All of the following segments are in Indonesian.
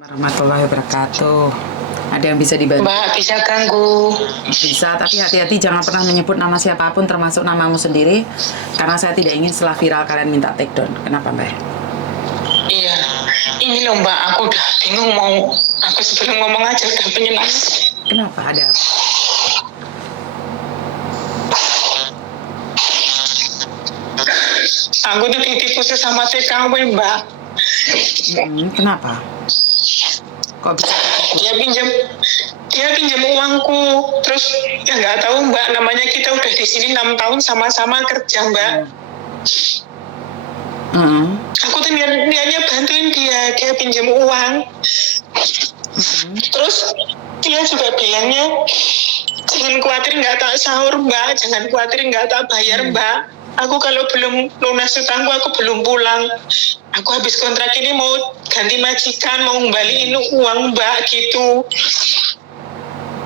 Warahmatullahi wabarakatuh. Ada yang bisa dibantu? Mbak, bisa ganggu. Bisa, tapi hati-hati jangan pernah menyebut nama siapapun termasuk namamu sendiri, karena saya tidak ingin setelah viral kalian minta take down. Kenapa, Mbak? Iya, ini loh Mbak, aku udah bingung mau, aku sebelum ngomong aja udah pengen nangis. Kenapa? Ada apa? Aku tuh ditipu sesama TKW Mbak. Kenapa? Kok bisa? Dia pinjam uangku, terus ya nggak tahu Mbak, namanya kita udah di sini 6 tahun sama-sama kerja Mbak. Aku tuh niatnya bantuin dia pinjam uang. Terus dia juga bilangnya, jangan khawatir nggak tak sahur Mbak, jangan khawatir nggak tak bayar Mbak. Aku kalau belum lunas utangku, aku belum pulang. Aku habis kontrak ini mau ganti majikan, mau ngembaliin uang Mbak gitu.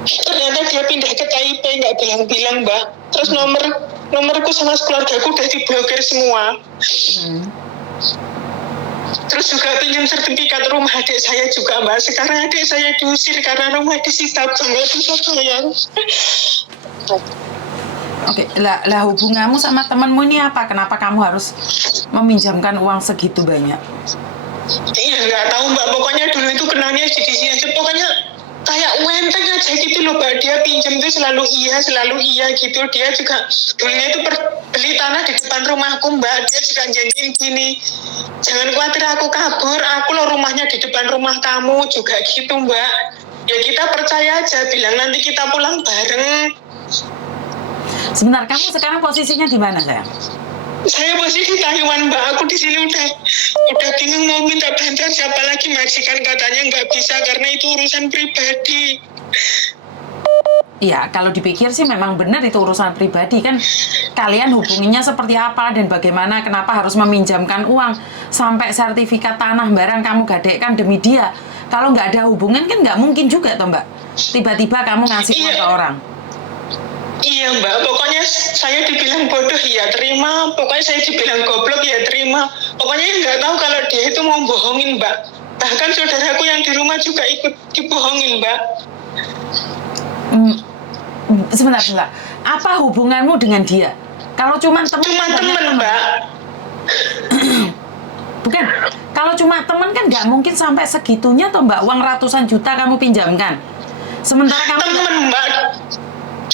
Ternyata dia pindah ke Taipei, nggak bilang-bilang Mbak. Terus nomorku sama keluargaku udah diblokir semua. Terus juga pinjam sertifikat rumah adik saya juga Mbak. Sekarang adik saya diusir karena rumah disita nggak bisa bayar. Oke, lah hubunganmu sama temanmu ini apa? Kenapa kamu harus meminjamkan uang segitu banyak? Iya nggak tahu Mbak. Pokoknya dulu itu kenalnya di sini aja. Pokoknya kayak wenteng aja gitu loh Mbak. Dia pinjam tuh selalu iya gitu. Dia juga dulunya itu beli tanah di depan rumahku Mbak. Dia juga janjiin gini, jangan khawatir aku kabur, aku loh rumahnya di depan rumah kamu juga gitu Mbak. Ya kita percaya aja, bilang nanti kita pulang bareng. Sebentar, kamu sekarang posisinya di mana, sayang? Saya masih di Taiwan Mbak. Aku di sini udah bingung mau minta bantuan siapa lagi. Majikan katanya nggak bisa karena itu urusan pribadi. Iya, kalau dipikir sih memang benar itu urusan pribadi kan. Kalian hubunginya seperti apa dan bagaimana, kenapa harus meminjamkan uang sampai sertifikat tanah barang kamu gadekkan demi dia. Kalau nggak ada hubungan kan nggak mungkin juga toh Mbak. Tiba-tiba kamu ngasih uang ke orang. Iya Mbak, pokoknya saya dibilang bodoh ya terima, pokoknya saya dibilang goblok ya terima. Pokoknya nggak tahu kalau dia itu mau bohongin Mbak. Bahkan saudaraku yang di rumah juga ikut dibohongin Mbak. Sebentar. Apa hubunganmu dengan dia? Kalau cuma teman? Cuma teman Mbak. Bukan. Kalau cuma teman kan nggak mungkin sampai segitunya toh Mbak. Uang ratusan juta kamu pinjamkan. Sementara kamu teman Mbak.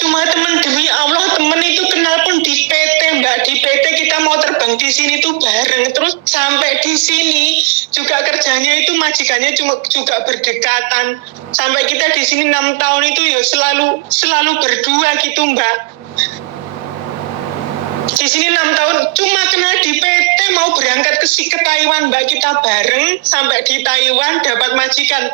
Cuma teman, demi Allah, teman itu kenal pun di PT Mbak. Di PT kita mau terbang di sini tuh bareng. Terus sampai di sini juga kerjanya itu majikannya juga berdekatan. Sampai kita di sini 6 tahun itu ya selalu berdua gitu Mbak. Di sini 6 tahun cuma kenal di PT, mau berangkat ke Taiwan Mbak, kita bareng sampai di Taiwan dapat majikan.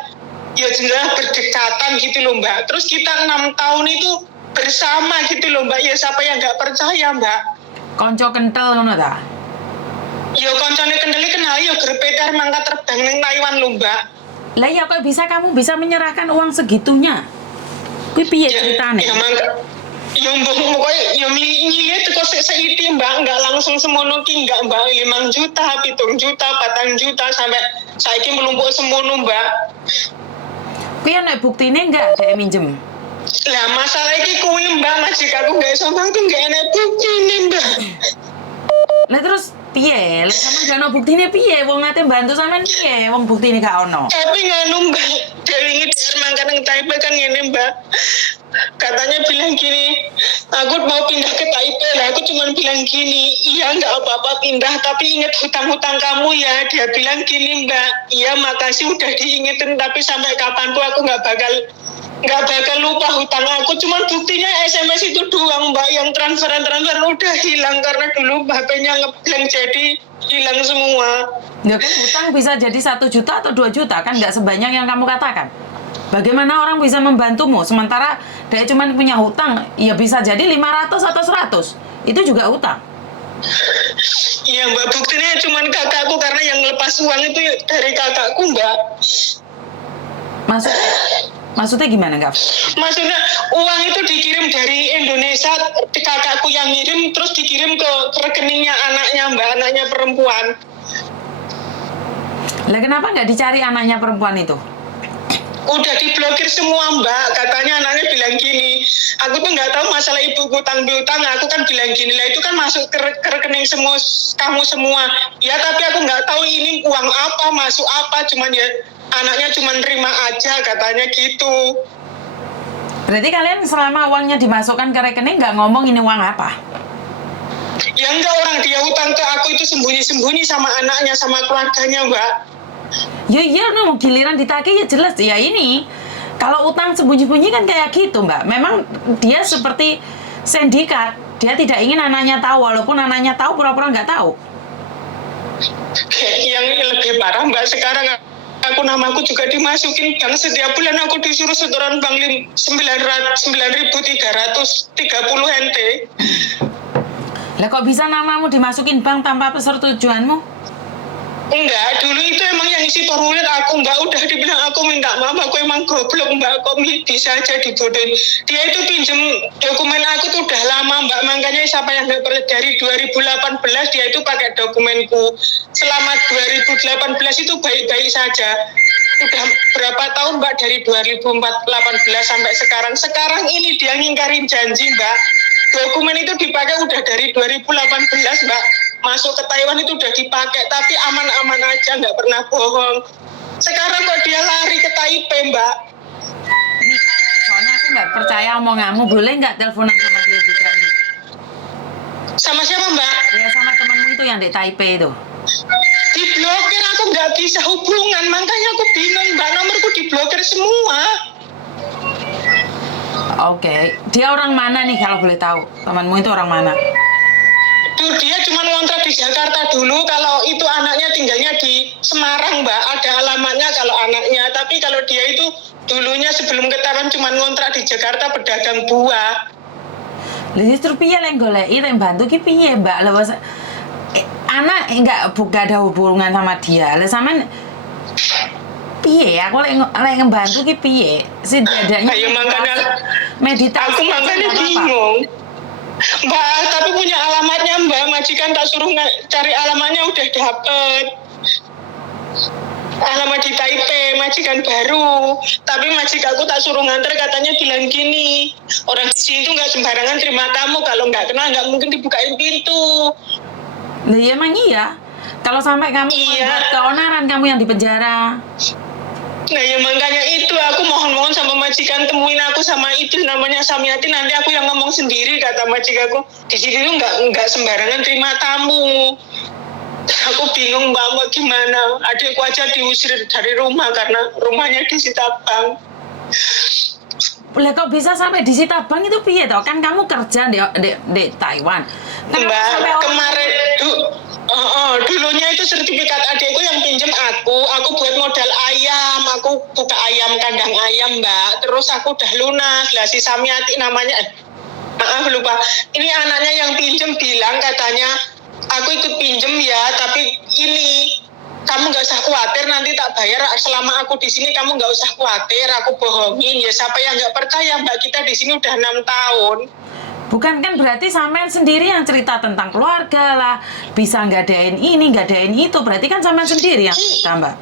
Ya jelas berdekatan gitu loh Mbak. Terus kita 6 tahun itu bersama gitu loh Mbak. Ya siapa yang nggak percaya Mbak. konco kental ngono ta? Ya koncone kendali kenal ya gerpetar mangkat terbang ning Taiwan loh Mbak. Lah ya kok kamu bisa menyerahkan uang segitunya? Kuwi piye ceritane? Ya mangkat. Ya mbok pokoknya ya milih teko seiti Mbak, nggak langsung semono ki nggak Mbak. 5 juta, 7 juta, 4 juta sampai saiki melumpuk semono Mbak. Kuwi ana buktine enggak dhek minjem? Lah masalah iki kuwi Mbak, majikanku gak iso bantu gak enek buktine Mbak. Lah terus piye? Lah sampean gak ono buktine piye? Wong ate bantu sampean piye? Wong buktine gak ono. Tapi nganu Mbak, dari ini mangkat nang Taipei kan ngene Mbak. Katanya bilang gini, aku mau pindah ke Taipei lah. Aku cuma bilang gini, iya nggak apa-apa pindah, tapi ingat hutang-hutang kamu ya. Dia bilang gini Mbak, iya makasih udah diingetin, tapi sampai kapanpun aku nggak bakal lupa hutang aku. Cuman buktinya SMS itu doang Mbak, yang transferan udah hilang karena dulu HP-nya ngeblank jadi hilang semua. Ya kan hutang bisa jadi 1 juta atau 2 juta kan nggak sebanyak yang kamu katakan. Bagaimana orang bisa membantumu sementara dia cuma punya hutang, ya bisa jadi 500 atau 100. Itu juga hutang. Iya Mbak, buktinya cuma kakakku karena yang lepas uang itu dari kakakku Mbak. Maksudnya gimana Kak? Maksudnya uang itu dikirim dari Indonesia, kakakku yang ngirim terus dikirim ke rekeningnya anaknya Mbak, anaknya perempuan. Lah kenapa nggak dicari anaknya perempuan itu? Udah diblokir semua Mbak, katanya anaknya bilang gini, aku tuh nggak tahu masalah ibu utang piutang, aku kan bilang gini lah itu kan masuk ke rekening semua kamu semua, ya tapi aku nggak tahu ini uang apa, masuk apa, cuman ya anaknya cuman terima aja katanya gitu. Berarti kalian selama uangnya dimasukkan ke rekening nggak ngomong ini uang apa? Ya enggak, orang dia utang ke aku itu sembunyi-sembunyi sama anaknya, sama keluarganya Mbak. Ya iya, no, giliran ditagih ya jelas ya ini. Kalau utang sembunyi-sembunyi kan kayak gitu Mbak. Memang dia seperti sindikat. Dia tidak ingin anaknya tahu, walaupun anaknya tahu pura-pura nggak tahu. Yang lebih parah Mbak, sekarang aku namaku juga dimasukin bank, setiap bulan aku disuruh setoran bank 9.330 NT. Lah kok bisa namamu dimasukin bank tanpa persetujuanmu? Enggak, dulu itu emang yang isi formulir aku Mbak, udah dibilang aku minta maaf, aku emang goblok Mbak, kok bisa aja dibodohin. Dia itu pinjem dokumen aku tuh udah lama Mbak, makanya siapa yang nggak pernah dari 2018 dia itu pakai dokumenku. Selama 2018 itu baik-baik saja. Udah berapa tahun Mbak, dari 2018 sampai sekarang. Sekarang ini dia ngingkarin janji Mbak. Dokumen itu dipakai udah dari 2018 Mbak. Masuk ke Taiwan itu udah dipakai, tapi aman-aman aja, nggak pernah bohong. Sekarang kok dia lari ke Taipei, Mbak? Ini soalnya aku nggak percaya omonganmu. Boleh nggak teleponan sama dia juga nih? Sama siapa, Mbak? Ya sama temanmu itu yang di Taipei itu. Diblokir, aku nggak bisa hubungan, makanya aku bingung, Mbak. Nomorku diblokir semua. Oke, dia orang mana nih kalau boleh tahu? Temanmu itu orang mana? Duh, dia cuma ngontrak di Jakarta dulu. Kalau itu anaknya tinggalnya di Semarang, Mbak. Ada alamatnya kalau anaknya. Tapi kalau dia itu dulunya sebelum ketahuan cuma ngontrak di Jakarta pedagang buah. Lah justru piye lek goleki lek bantu ki piye, Mbak? Lah anak enggak ada hubungan sama dia. Lah sampean piye? Aku lek ngebantu ki piye? Si dadanya. Ayo makanya meditasi. Aku makanya bingung. Mbak, tapi punya alamatnya Mbak, majikan tak suruh cari alamatnya udah dapet. Alamat di Taipei, majikan baru. Tapi majikanku tak suruh nganter, katanya bilang gini, orang di sini tuh nggak sembarangan terima tamu, kalau nggak kenal nggak mungkin dibukain pintu. Lah ya emang iya. Kalau sampai kamu membuat keonaran, kamu yang dipenjara. Nah ya makanya itu aku mohon-mohon sama majikan, temuin aku sama itu namanya Samiati, nanti aku yang ngomong sendiri, kata majikanku. Di sini tuh nggak sembarangan terima tamu. Aku bingung Mbak, mau gimana? Adikku aja diusir dari rumah karena rumahnya di Sitabang. Lah kok bisa sampai di Sitabang itu piye toh? Kan kamu kerja di Taiwan. Mbak, kemarin dulunya itu sertifikat adikku yang pinjem aku buat modal ayam, aku buka ayam, kandang ayam Mbak, terus aku udah lunas. Lah si Samiati namanya, maaf lupa, ini anaknya yang pinjem bilang katanya, aku ikut pinjem ya, tapi ini kamu nggak usah khawatir, nanti tak bayar selama aku di sini, kamu nggak usah khawatir, aku bohongin. Ya siapa yang nggak percaya Mbak, kita di sini udah 6 tahun. Bukan kan berarti sampean sendiri yang cerita tentang keluarga lah, bisa ngadain ini, ngadain itu, berarti kan sampean sendiri yang cerita Mbak.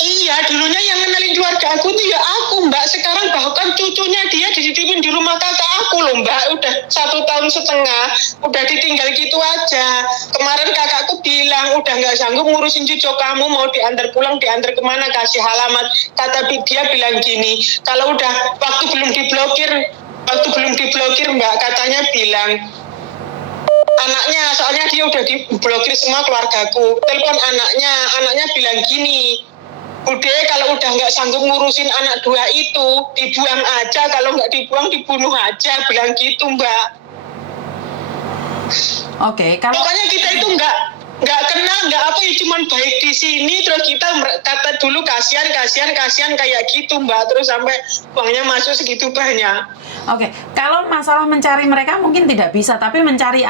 Iya, dulunya yang kenalin keluarga aku tuh ya aku Mbak. Sekarang bahkan cucunya dia dititipin di rumah kakak aku loh Mbak. Udah 1,5 tahun, udah ditinggal gitu aja. Kemarin kakakku bilang udah nggak sanggup ngurusin cucu kamu, mau diantar pulang, diantar kemana, kasih alamat. Kata dia bilang gini, kalau udah waktu belum diblokir Mbak, katanya bilang anaknya, soalnya dia udah diblokir semua keluargaku, telepon anaknya bilang gini, udah kalau udah nggak sanggup ngurusin anak 2 itu, dibuang aja, kalau nggak dibuang dibunuh aja, bilang gitu Mbak. Oke, kalau pokoknya kita itu nggak kenal, nggak apa ya, cuman baik di sini, terus kita kata dulu kasihan kayak gitu Mbak, terus sampai uangnya masuk segitu banyak. Oke, kalau masalah mencari mereka mungkin tidak bisa, tapi mencari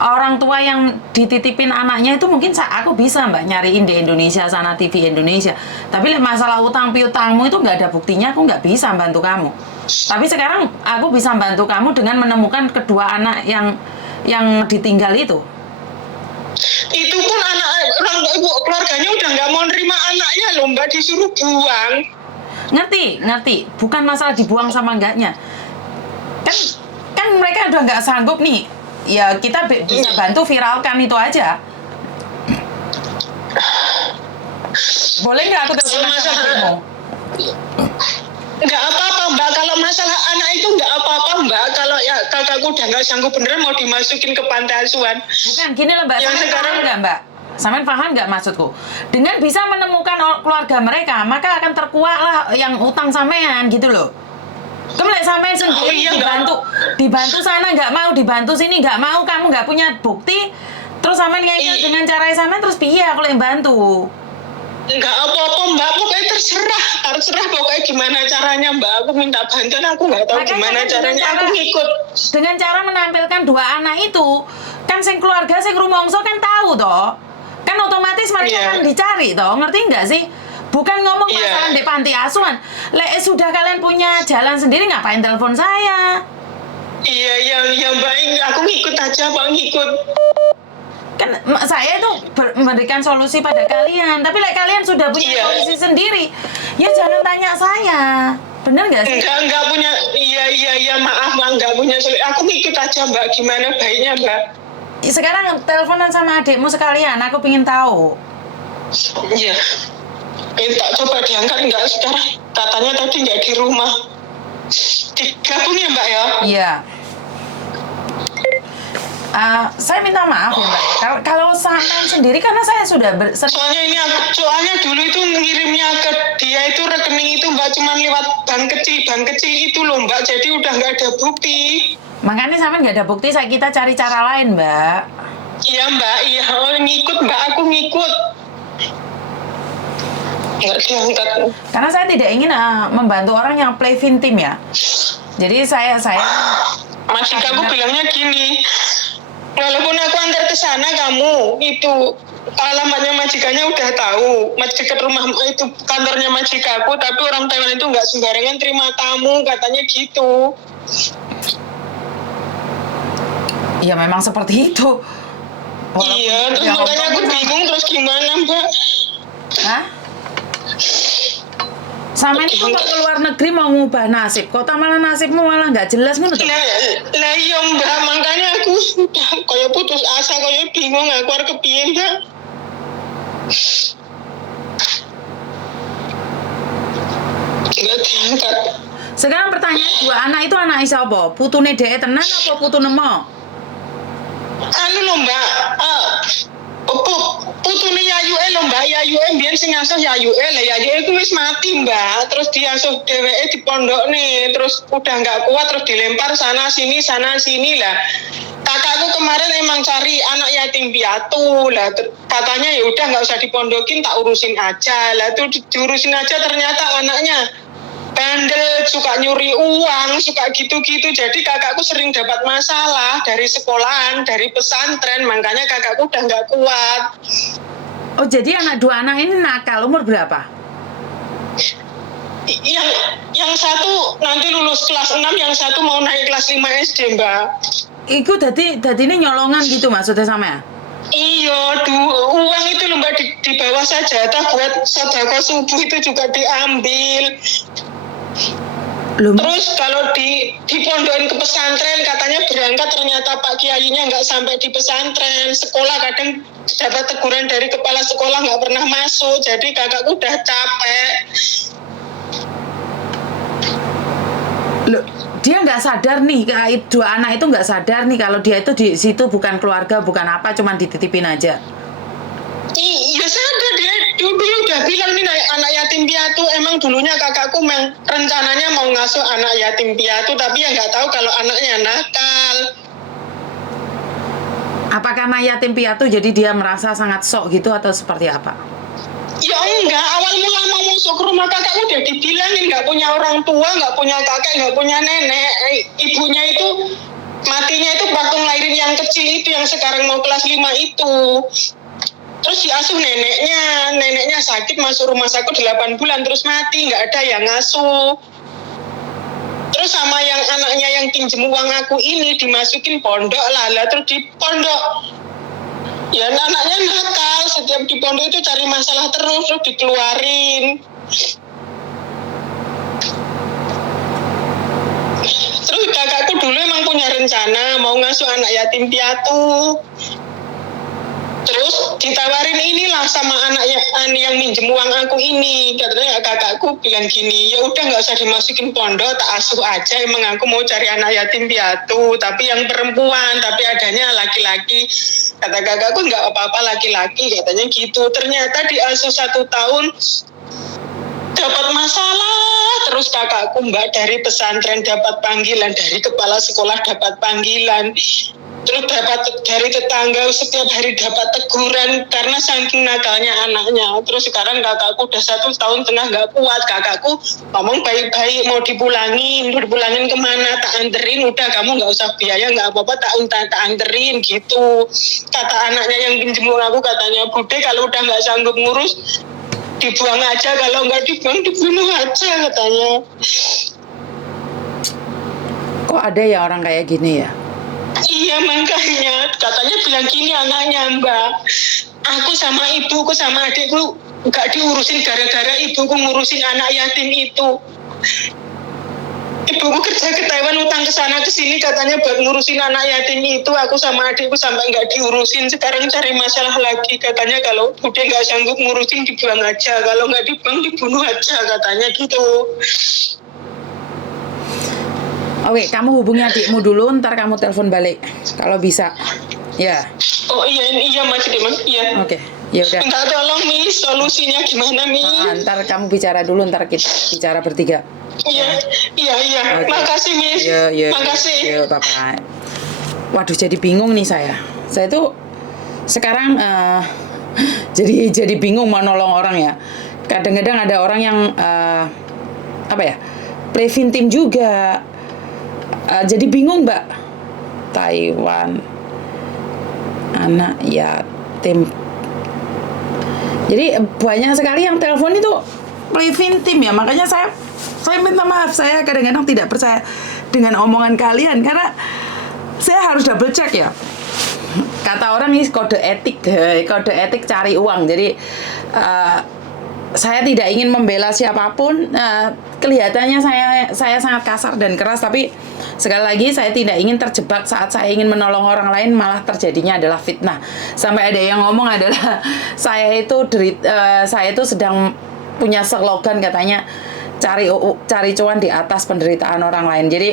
orang tua yang dititipin anaknya itu mungkin aku bisa Mbak nyariin di Indonesia sana, TV Indonesia. Tapi masalah utang piutangmu itu nggak ada buktinya, aku nggak bisa bantu kamu. Tapi sekarang aku bisa bantu kamu dengan menemukan kedua anak yang ditinggal itu. Itu pun anak orang ibu keluarganya udah nggak mau nerima anaknya loh Mbak, disuruh buang. Ngerti. Bukan masalah dibuang sama enggaknya. Kan mereka udah nggak sanggup nih. Ya kita bisa bantu viralkan itu aja. Boleh nggak aku telepon Masalah adikmu? nggak apa-apa Mbak, kalau masalah anak itu nggak apa-apa Mbak, kalau ya kakakku udah nggak sanggup beneran mau dimasukin ke panti asuhan. Bukan, gini loh Mbak, Yang sampean sekarang- paham nggak Mbak? Sampean paham nggak maksudku? Dengan bisa menemukan keluarga mereka, maka akan terkuak lah yang utang sampean gitu loh. Kemudian sampean sendiri Oh, iya, dibantu sana nggak mau, dibantu sini nggak mau, kamu nggak punya bukti, terus sampean ngeyel dengan cara sampean, terus piye aku yang bantu? Nggak apa-apa Mbak, pokoknya terserah pokoknya gimana caranya Mbak, aku minta bantuan, aku nggak tahu Makanya gimana kan caranya, aku ngikut. Dengan cara menampilkan dua anak itu, kan sing keluarga sing rumongso kan tahu toh, kan otomatis mereka Iya. akan dicari toh, ngerti nggak sih? Bukan ngomong Iya. masalah di panti asuhan. Sudah kalian punya jalan sendiri, ngapain telepon saya? Iya yang baik, aku ngikut aja Pak, ngikut. Kan saya itu memberikan solusi pada kalian, tapi kalian sudah punya Iya. solusi sendiri, ya jangan tanya saya. Bener nggak sih? Enggak punya, iya maaf Mbak, nggak punya aku ngikut aja Mbak, gimana baiknya Mbak. Sekarang teleponan sama adikmu sekalian, aku pingin tahu. Iya. Tak coba diangkat nggak sekarang, katanya tadi nggak di rumah. Digabung ya Mbak ya? Iya. Saya minta maaf ya Mbak. Kalau sampean sendiri, karena saya sudah Soalnya dulu itu ngirimnya ke dia itu rekening itu Mbak, cuma lewat bank kecil itu loh Mbak, jadi udah nggak ada bukti. makanya sampean nggak ada bukti, kita cari cara lain Mbak. Iya Mbak, iya ngikut Mbak, aku ngikut. Nggak diangkat. Karena saya tidak ingin membantu orang yang play victim ya. Jadi saya Majikanku bilangnya gini, walaupun aku antar ke sana kamu itu alamatnya majikannya udah tahu, dekat rumah itu kantornya majikanku, tapi orang Taiwan itu nggak sembarangan terima tamu, katanya gitu. ya memang seperti itu. Iya, terus makanya aku bingung terus gimana Mbak? Hah? Sampean itu kok ke luar negeri mau ngubah nasib, kok malah nasibmu malah nggak jelas ngono toh? Lah iya Mbak, makanya aku udah kayak putus asa, kayak bingung aku harus kepiye Mbak. Nggak diangkat. Sekarang pertanyaan, dua anak itu anak siapa? Putune dhek tenan apa putu nemo? Anu lho Mbak, putune Yayuke lho Mbak, Yayuke mbiyen sing ngasuh Yayuke, lah Yayuke ku wis mati Mbak, terus diasuh dheweke di pondokne, terus udah nggak kuat terus dilempar sana sini lah. Kakakku kemarin emang cari anak yatim piatu lah, katanya ya udah nggak usah dipondokin, tak urusin aja lah, tuh diurusin aja ternyata anaknya bandel, suka nyuri uang, suka gitu-gitu. Jadi kakakku sering dapat masalah dari sekolahan, dari pesantren, makanya kakakku udah nggak kuat. Oh jadi dua anak ini nakal, umur berapa? Yang satu nanti lulus kelas 6, yang satu mau naik kelas 5 SD Mbak. Iku dadi ini nyolongan gitu maksudnya sama ya? Iya, uang itu loh Mbak, di bawah sajadah buat sedekah subuh itu juga diambil. Terus kalau dipondokin ke pesantren, katanya berangkat, ternyata Pak Kiainya nggak sampai di pesantren. Sekolah kadang dapat teguran dari kepala sekolah nggak pernah masuk. Jadi kakakku udah capek. Loh, dia nggak sadar nih, dua anak itu nggak sadar nih kalau dia itu di situ bukan keluarga, bukan apa, cuma dititipin aja. Iya sadar, dia dulu udah bilang nih anak yatim piatu. Emang dulunya kakakku rencananya mau ngasuh anak yatim piatu, tapi ya nggak tahu kalau anaknya nakal. Apa karena yatim piatu jadi dia merasa sangat sok gitu atau seperti apa? Ya enggak, awal mula mau masuk ke rumah kakakku udah dibilangin nggak punya orang tua, nggak punya kakek, nggak punya nenek. Ibunya itu matinya itu waktu ngelahirin yang kecil itu, yang sekarang mau kelas 5 itu. Terus diasuh neneknya sakit, masuk rumah sakit 8 bulan terus mati, nggak ada yang ngasuh. Terus sama yang anaknya yang pinjem uang aku ini dimasukin pondok lah, terus di pondok ya anaknya nakal, setiap di pondok itu cari masalah terus dikeluarin. rencana mau ngasuh anak yatim piatu. Terus ditawarin inilah sama anaknya yang minjem uang aku ini. Katanya kakakku bilang gini, ya udah nggak usah dimasukin pondok, tak asuh aja. Emang aku mau cari anak yatim piatu, tapi yang perempuan, tapi adanya laki-laki. Kata kakakku nggak apa-apa laki-laki, katanya gitu. Ternyata diasuh 1 tahun dapat masalah terus kakakku mbak, dari pesantren dapat panggilan, dari kepala sekolah dapat panggilan, terus dapat dari tetangga setiap hari dapat teguran karena saking nakalnya anaknya. Terus sekarang kakakku udah 1,5 tahun nggak kuat. Kakakku ngomong baik-baik mau dipulangin kemana, tak anterin, udah kamu nggak usah biaya, nggak apa-apa, tak anterin gitu. Kata anaknya yang pinjem uang aku, katanya Bude kalau udah nggak sanggup ngurus dibuang aja, kalau nggak dibuang dibunuh aja katanya. Kok ada ya orang kayak gini ya? Iya makanya katanya bilang gini anaknya, Mbak, aku sama ibuku sama adikku nggak diurusin gara-gara ibuku ngurusin anak yatim itu. Ibuku kerja ke Taiwan, utang ke sana ke sini katanya buat ngurusin anak yatim itu. Aku sama adikku sampai nggak diurusin. Sekarang cari masalah lagi, katanya kalau udah nggak sanggup ngurusin dibuang aja, kalau nggak dibuang dibunuh aja katanya gitu. Oke, kamu hubungi adikmu dulu, ntar kamu telepon balik kalau bisa. Ya. Oh iya Mas Dimas, iya. Oke, ya udah. Minta tolong Miss, solusinya gimana Miss? Ntar kamu bicara dulu, ntar kita bicara bertiga. Iya. Okay. Makasih Miss. Makasih. Yo, bye-bye. Waduh, jadi bingung nih saya. Saya tuh sekarang jadi bingung mau nolong orang ya. Kadang-kadang ada orang yang preventif juga. Jadi bingung, Mbak. Taiwan anak yatim. Jadi banyak sekali yang telepon itu preventif ya. Makanya saya minta maaf, saya kadang-kadang tidak percaya dengan omongan kalian karena saya harus double check ya. Kata orang ini kode etik cari uang. Jadi saya tidak ingin membela siapapun. Kelihatannya saya sangat kasar dan keras, tapi sekali lagi saya tidak ingin terjebak saat saya ingin menolong orang lain malah terjadinya adalah fitnah. Sampai ada yang ngomong adalah saya itu sedang punya slogan katanya cari cuan di atas penderitaan orang lain. Jadi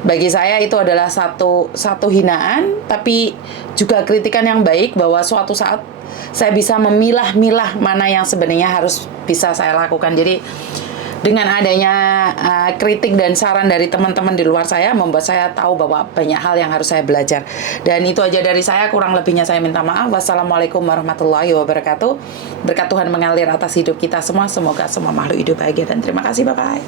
bagi saya itu adalah satu hinaan, tapi juga kritikan yang baik bahwa suatu saat saya bisa memilah-milah mana yang sebenarnya harus bisa saya lakukan. Jadi dengan adanya kritik dan saran dari teman-teman di luar saya membuat saya tahu bahwa banyak hal yang harus saya belajar. Dan itu aja dari saya, kurang lebihnya saya minta maaf. Wassalamualaikum warahmatullahi wabarakatuh. Berkat Tuhan mengalir atas hidup kita semua. Semoga semua makhluk hidup bahagia dan terima kasih. Bye-bye.